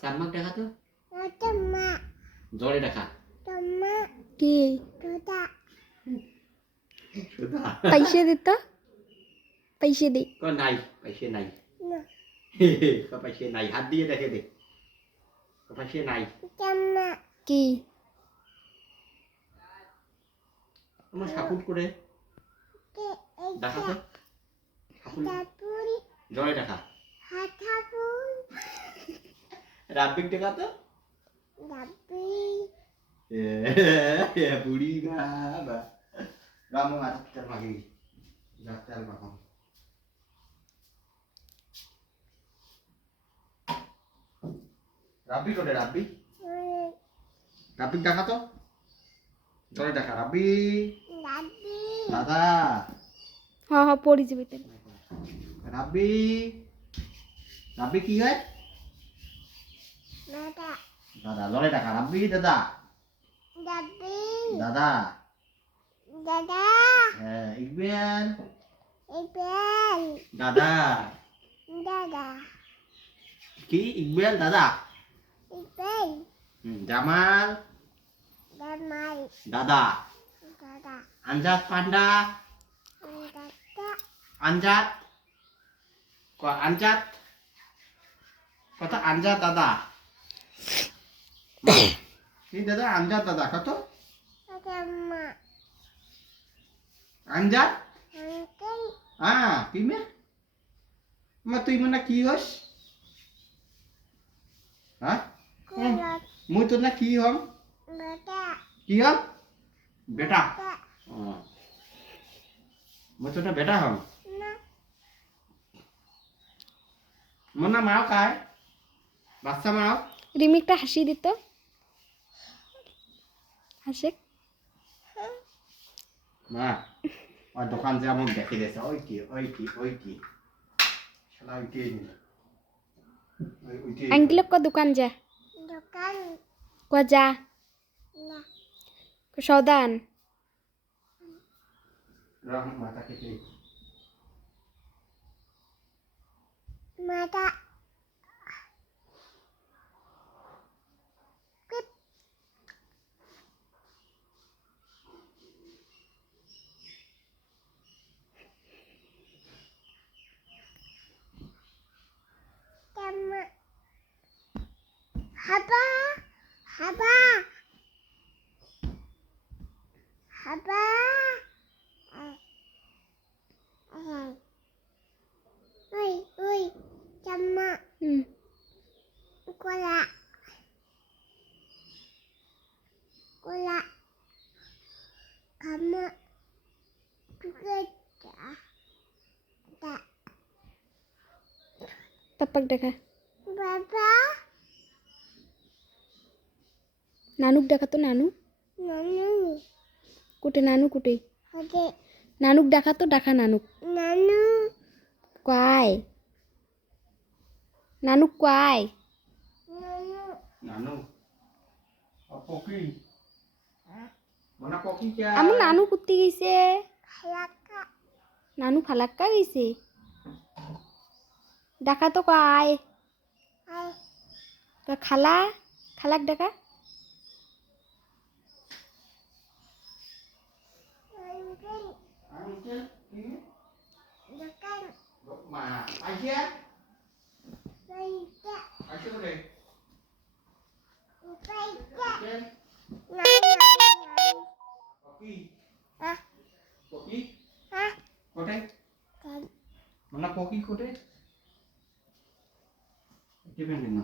সাম্মাক দেখা তো Tama. জোরে দেখা Tama. কি Tuda. সুধা पैसे देता पैसे दे কো নাই পয়সা নাই No. কো পয়সা নাই হাত দিয়ে দেখে দে কো পয়সা নাই Tama. কি আমার সাপুট করে Ke. দেখা তো সাপুট Hatapun. জোরে দেখা Hatapun. রাব্বিক দেখা তো Dabi. বুড়ি না বা রামু আর তেল মাগি যা তেল মাগো রাব্বি কোটে রাব্বি রাব্বিক দেখা তো জোরে দেখা রাব্বি Dabi. দাদা हाँ हाँ पड़ी যাবে তেল রাব্বি রাব্বি কি হয় Mata. দাদা জোরে দেখা রাব্বি দাদা Dabi. দাদা Dada. হ্যাঁ ইকবাল Ibel. দাদা Dada. কি ইকবাল দাদা Ibel. জামাল Damai. দাদা Dada. আনজাদ পান্ডা Dada. আনজাদ আনজাদ কত আনজাদ দাদা কি দাদা আনজাদ দাদা কত Tama. আনজাদ Uncle. কি মে তুই মানে কি হস হ্যাঁ Kulat. মুই তোর না কি হম Mata. কি হম বেটা Mata. মুই তোর না বেটা হম Na. মোর না মাও খায় বাচ্চা মাও রিমি একটা হাসি দিত হাসে মা আর দোকান যে আমার দেখে দিয়েছে ওই কি শালা ওই কে নিল ওই কে अंकल को दुकान जा Dukan. को जा Na. को सौदान রাম মাথা কেটে Mata. Tama. Haba. Haba. Haba. Oi. Tama. Kula. Kula. Kamu. Kerja. Tak. पप्पक देखा Baba. नानुक देखा तो नानू Nanu. कुटे नानू कुटे Ade. नानुक देखा तो देखा नानुक Nanu. काय नानुक काय Nanu. নানু পকি মনা পকি কে আমার নানু কুত্তি গেছে Halaka. নানু ফালাক্কা গেছে দেখা তো काय Hai. তো খালা খালাক দেখা Uncle. আঙ্কেল কি Dukan. মা আইয়া Baita. আইছে করে Baita. Uncle Nanu. পকি Ah. পকি Ah. কোটে Kan. মনা পকি কোটে টিফিন নিন